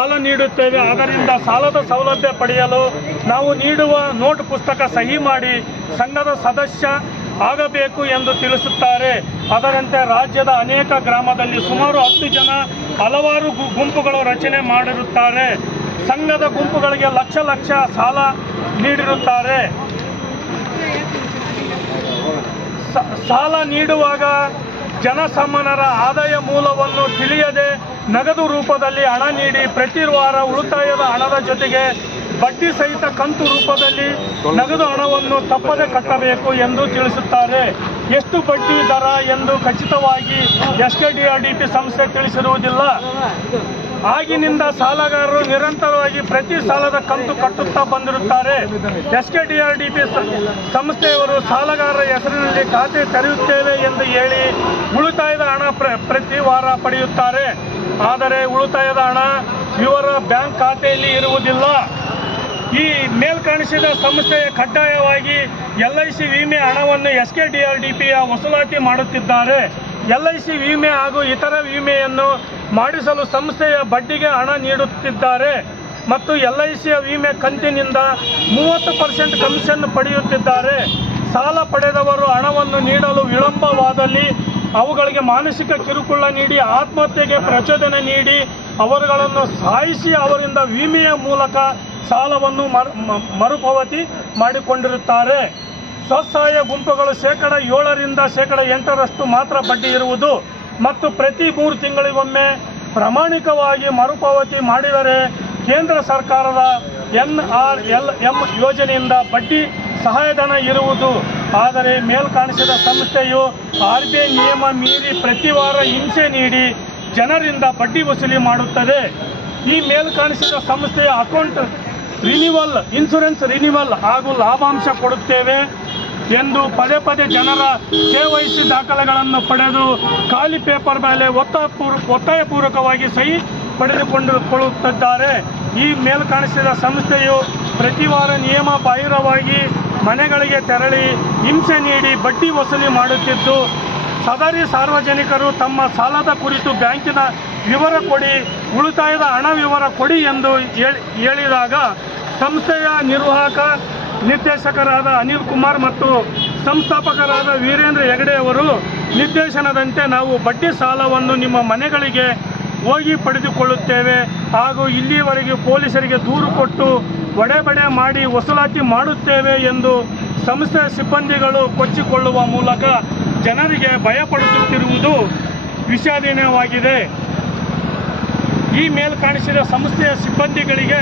ಸಾಲ ನೀಡುತ್ತೇವೆ. ಅದರಿಂದ ಸಾಲದ ಸೌಲಭ್ಯ ಪಡೆಯಲು ನಾವು ನೀಡುವ ನೋಟ್ ಪುಸ್ತಕ ಸಹಿ ಮಾಡಿ ಸಂಘದ ಸದಸ್ಯ ಆಗಬೇಕು ಎಂದು ತಿಳಿಸುತ್ತಾರೆ. ಅದರಂತೆ ರಾಜ್ಯದ ಅನೇಕ ಗ್ರಾಮದಲ್ಲಿ ಸುಮಾರು ಹತ್ತು ಜನ ಹಲವಾರು ಗುಂಪುಗಳು ರಚನೆ ಮಾಡಿರುತ್ತಾರೆ. ಸಂಘದ ಗುಂಪುಗಳಿಗೆ ಲಕ್ಷ ಲಕ್ಷ ಸಾಲ ನೀಡಿರುತ್ತಾರೆ. ಸಾಲ ನೀಡುವಾಗ ಜನಸಾಮಾನ್ಯರ ಆದಾಯ ಮೂಲವನ್ನು ತಿಳಿಯದೆ ನಗದು ರೂಪದಲ್ಲಿ ಹಣ ನೀಡಿ ಪ್ರತಿ ವಾರ ಉಳಿತಾಯದ ಹಣದ ಜೊತೆಗೆ ಬಡ್ಡಿ ಸಹಿತ ಕಂತು ರೂಪದಲ್ಲಿ ನಗದು ಹಣವನ್ನು ತಪ್ಪದೆ ಕಟ್ಟಬೇಕು ಎಂದು ತಿಳಿಸುತ್ತಾರೆ. ಎಷ್ಟು ಬಡ್ಡಿ ದರ ಎಂದು ಖಚಿತವಾಗಿ S K D R D P ಸಂಸ್ಥೆ ತಿಳಿಸಿರುವುದಿಲ್ಲ. ಆಗಿನಿಂದ ಸಾಲಗಾರರು ನಿರಂತರವಾಗಿ ಪ್ರತಿ ಸಾಲದ ಕಂತು ಕಟ್ಟುತ್ತಾ ಬಂದಿರುತ್ತಾರೆ. S K D R D P ಸಂಸ್ಥೆಯವರು ಸಾಲಗಾರರ ಹೆಸರಿನಲ್ಲಿ ಖಾತೆ ತೆರೆಯುತ್ತೇವೆ ಎಂದು ಹೇಳಿ ಉಳಿತಾಯದ ಹಣ ಪ್ರ, ಪ್ರತಿ ವಾರ ಪಡೆಯುತ್ತಾರೆ. ಆದರೆ ಉಳಿತಾಯದ ಹಣ ಇವರ ಬ್ಯಾಂಕ್ ಖಾತೆಯಲ್ಲಿ ಇರುವುದಿಲ್ಲ. ಈ ಮೇಲ್ಕಾಣಿಸಿದ ಸಂಸ್ಥೆಯ ಕಡ್ಡಾಯವಾಗಿ ಎಲ್ ಐ ಸಿ ವಿಮೆ ಹಣವನ್ನು S K D R D ಪಿಯ ವಸೂಲಾತಿ ಮಾಡುತ್ತಿದ್ದಾರೆ. ಎಲ್ ಐ ಸಿ ವಿಮೆ ಹಾಗೂ ಇತರ ವಿಮೆಯನ್ನು ಮಾಡಿಸಲು ಸಂಸ್ಥೆಯ ಬಡ್ಡಿಗೆ ಹಣ ನೀಡುತ್ತಿದ್ದಾರೆ. ಮತ್ತು ಎಲ್ ಐ ಸಿಯ ವಿಮೆ ಕಂತಿನಿಂದ ಮೂವತ್ತು ಪರ್ಸೆಂಟ್ ಕಮಿಷನ್ ಪಡೆಯುತ್ತಿದ್ದಾರೆ. ಸಾಲ ಪಡೆದವರು ಹಣವನ್ನು ನೀಡಲು ವಿಳಂಬವಾದಲ್ಲಿ ಅವುಗಳಿಗೆ ಮಾನಸಿಕ ಕಿರುಕುಳ ನೀಡಿ, ಆತ್ಮಹತ್ಯೆಗೆ ಪ್ರಚೋದನೆ ನೀಡಿ, ಅವರುಗಳನ್ನು ಸಾಯಿಸಿ ಅವರಿಂದ ವಿಮೆಯ ಮೂಲಕ ಸಾಲವನ್ನು ಮರು ಮರುಪಾವತಿ ಮಾಡಿಕೊಂಡಿರುತ್ತಾರೆ. ಸ್ವಸಹಾಯ ಗುಂಪುಗಳು ಶೇಕಡ ಏಳರಿಂದ ಶೇಕಡ ಎಂಟರಷ್ಟು ಮಾತ್ರ ಬಡ್ಡಿ ಇರುವುದು. ಮತ್ತು ಪ್ರತಿ ಮೂರು ತಿಂಗಳಿಗೊಮ್ಮೆ ಪ್ರಾಮಾಣಿಕವಾಗಿ ಮರುಪಾವತಿ ಮಾಡಿದರೆ ಕೇಂದ್ರ ಸರ್ಕಾರದ ಎನ್ ಆರ್ ಎಲ್ ಎಂ ಯೋಜನೆಯಿಂದ ಬಡ್ಡಿ ಸಹಾಯಧನ ಇರುವುದು. ಆದರೆ ಮೇಲ್ಕಾಣಿಸಿದ ಸಂಸ್ಥೆಯು ಆರ್ ಬಿ ಐ ನಿಯಮ ಮೀರಿ ಪ್ರತಿ ವಾರ ಹಿಂಸೆ ನೀಡಿ ಜನರಿಂದ ಬಡ್ಡಿ ವಸೂಲಿ ಮಾಡುತ್ತದೆ. ಈ ಮೇಲ್ಕಾಣಿಸಿದ ಸಂಸ್ಥೆಯ ಅಕೌಂಟ್ ರಿನಿವಲ್ ಇನ್ಶೂರೆನ್ಸ್ ರಿನಿವಲ್ ಹಾಗೂ ಲಾಭಾಂಶ ಕೊಡುತ್ತೇವೆ ಎಂದು ಪದೇ ಪದೇ ಜನರ ಕೆ ವೈ ಸಿ ದಾಖಲೆಗಳನ್ನು ಪಡೆದು ಖಾಲಿ ಪೇಪರ್ ಮೇಲೆ ಒತ್ತಾಯಪೂರ್ ಒತ್ತಾಯಪೂರ್ವಕವಾಗಿ ಸಹಿ ಪಡೆದುಕೊಂಡುಕೊಳ್ಳುತ್ತಿದ್ದಾರೆ ಈ ಮೇಲ್ಕಾಣಿಸಿದ ಸಂಸ್ಥೆಯು ಪ್ರತಿ ವಾರ ನಿಯಮ ಬಾಹಿರವಾಗಿ ಮನೆಗಳಿಗೆ ತೆರಳಿ ಹಿಂಸೆ ನೀಡಿ ಬಡ್ಡಿ ವಸೂಲಿ ಮಾಡುತ್ತಿದ್ದು, ಸದರಿ ಸಾರ್ವಜನಿಕರು ತಮ್ಮ ಸಾಲದ ಕುರಿತು ಬ್ಯಾಂಕಿನ ವಿವರ ಕೊಡಿ, ಉಳಿತಾಯದ ಹಣ ವಿವರ ಕೊಡಿ ಎಂದು ಹೇಳಿ- ಹೇಳಿದಾಗ ಸಂಸ್ಥೆಯ ನಿರ್ವಾಹಕ ನಿರ್ದೇಶಕರಾದ ಅನಿಲ್ ಕುಮಾರ್ ಮತ್ತು ಸಂಸ್ಥಾಪಕರಾದ ವೀರೇಂದ್ರ ಹೆಗಡೆ ಅವರು ನಿರ್ದೇಶನದಂತೆ ನಾವು ಬಡ್ಡಿ ಸಾಲವನ್ನು ನಿಮ್ಮ ಮನೆಗಳಿಗೆ ಹೋಗಿ ಪಡೆದುಕೊಳ್ಳುತ್ತೇವೆ ಹಾಗೂ ಇಲ್ಲಿವರೆಗೆ ಪೊಲೀಸರಿಗೆ ದೂರು ಕೊಟ್ಟು ಒಡೆಬಡೆ ಮಾಡಿ ವಸೂಲಾತಿ ಮಾಡುತ್ತೇವೆ ಎಂದು ಸಂಸ್ಥೆಯ ಸಿಬ್ಬಂದಿಗಳು ಕೊಚ್ಚಿಕೊಳ್ಳುವ ಮೂಲಕ ಜನರಿಗೆ ಭಯಪಡಿಸುತ್ತಿರುವುದು ವಿಷಾದನೀಯವಾಗಿದೆ. ಈ ಮೇಲ್ಕಾಣಿಸಿದ ಸಂಸ್ಥೆಯ ಸಿಬ್ಬಂದಿಗಳಿಗೆ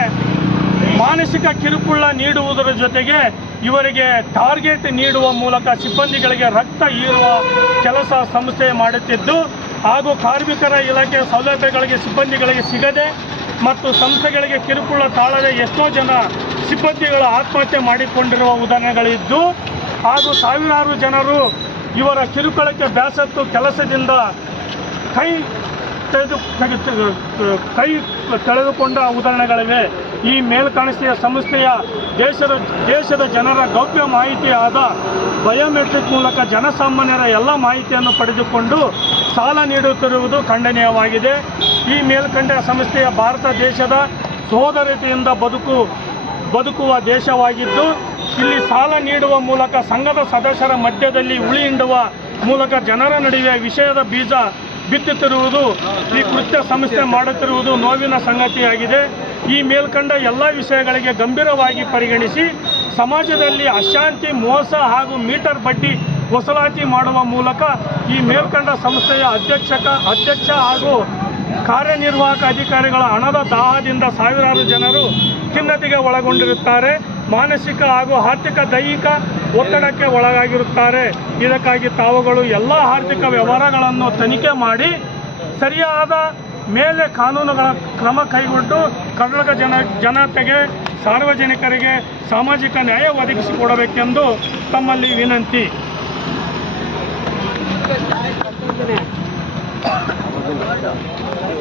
ಮಾನಸಿಕ ಕಿರುಕುಳ ನೀಡುವುದರ ಜೊತೆಗೆ ಇವರಿಗೆ ಟಾರ್ಗೆಟ್ ನೀಡುವ ಮೂಲಕ ಸಿಬ್ಬಂದಿಗಳಿಗೆ ರಕ್ತ ಹೀರುವ ಕೆಲಸ ಸಂಸ್ಥೆ ಮಾಡುತ್ತಿದ್ದು ಹಾಗೂ ಕಾರ್ಮಿಕರ ಇಲಾಖೆಯ ಸೌಲಭ್ಯಗಳಿಗೆ ಸಿಬ್ಬಂದಿಗಳಿಗೆ ಸಿಗದೆ ಮತ್ತು ಸಂಸ್ಥೆಗಳಿಗೆ ಕಿರುಕುಳ ತಾಳದೆ ಎಷ್ಟೋ ಜನ ಸಿಬ್ಬಂದಿಗಳು ಆತ್ಮಹತ್ಯೆ ಮಾಡಿಕೊಂಡಿರುವ ಉದಾಹರಣೆಗಳಿದ್ದು, ಹಾಗೂ ಸಾವಿರಾರು ಜನರು ಇವರ ಕಿರುಕುಳಕ್ಕೆ ಬ್ಯಾಸತ್ತು ಕೆಲಸದಿಂದ ಕೈ ತೆಗೆದು ತೆಗೆ- ಕೈ ತೆಳೆದುಕೊಂಡ ಉದಾಹರಣೆಗಳಿವೆ. ಈ ಮೇಲ್ಕಾಣಿಸಿದ ಸಂಸ್ಥೆಯ ದೇಶದ ದೇಶದ ಜನರ ಗೌಪ್ಯ ಮಾಹಿತಿಯಾದ ಬಯೋಮೆಟ್ರಿಕ್ ಮೂಲಕ ಜನಸಾಮಾನ್ಯರ ಎಲ್ಲ ಮಾಹಿತಿಯನ್ನು ಪಡೆದುಕೊಂಡು ಸಾಲ ನೀಡುತ್ತಿರುವುದು ಖಂಡನೀಯವಾಗಿದೆ. ಈ ಮೇಲ್ಕಂಡ ಸಂಸ್ಥೆಯ ಭಾರತ ದೇಶದ ಸೋದರತೆಯಿಂದ ಬದುಕು, ಬದುಕುವ ದೇಶವಾಗಿದ್ದು, ಇಲ್ಲಿ ಸಾಲ ನೀಡುವ ಮೂಲಕ ಸಂಘದ ಸದಸ್ಯರ ಮಧ್ಯದಲ್ಲಿ ಉಳಿ ಹಿಂಡುವ ಮೂಲಕ ಜನರ ನಡುವೆ ವಿಷಯದ ಬೀಜ ಬಿತ್ತುತ್ತಿರುವುದು, ಈ ಕೃತ್ಯ ಸಂಸ್ಥೆ ಮಾಡುತ್ತಿರುವುದು ನೋವಿನ ಸಂಗತಿಯಾಗಿದೆ. ಈ ಮೇಲ್ಕಂಡ ಎಲ್ಲ ವಿಷಯಗಳಿಗೆ ಗಂಭೀರವಾಗಿ ಪರಿಗಣಿಸಿ, ಸಮಾಜದಲ್ಲಿ ಅಶಾಂತಿ, ಮೋಸ ಹಾಗೂ ಮೀಟರ್ ಬಡ್ಡಿ ವಸೂಲಾತಿ ಮಾಡುವ ಮೂಲಕ ಈ ಮೇಲ್ಕಂಡ ಸಂಸ್ಥೆಯ ಅಧ್ಯಕ್ಷಕ, ಅಧ್ಯಕ್ಷ ಹಾಗೂ ಕಾರ್ಯನಿರ್ವಾಹಕ ಅಧಿಕಾರಿಗಳ ಹಣದ ದಾಹದಿಂದ ಸಾವಿರಾರು ಜನರು ಖಿನ್ನತೆಗೆ ಒಳಗೊಂಡಿರುತ್ತಾರೆ. ಮಾನಸಿಕ ಹಾಗೂ ಆರ್ಥಿಕ ದೈಹಿಕ ಒತ್ತಡಕ್ಕೆ ಒಳಗಾಗಿರುತ್ತಾರೆ. ಇದಕ್ಕಾಗಿ ತಾವುಗಳು ಎಲ್ಲ ಆರ್ಥಿಕ ವ್ಯವಹಾರಗಳನ್ನು ತನಿಖೆ ಮಾಡಿ ಸರಿಯಾದ ಮೇಲೆ ಕಾನೂನುಗಳ ಕ್ರಮ ಕೈಗೊಂಡು ಕರ್ನಾಟಕ ಜನ ಜನತೆಗೆ, ಸಾರ್ವಜನಿಕರಿಗೆ ಸಾಮಾಜಿಕ ನ್ಯಾಯ ಒದಗಿಸಿಕೊಡಬೇಕೆಂದು ತಮ್ಮಲ್ಲಿ ವಿನಂತಿ.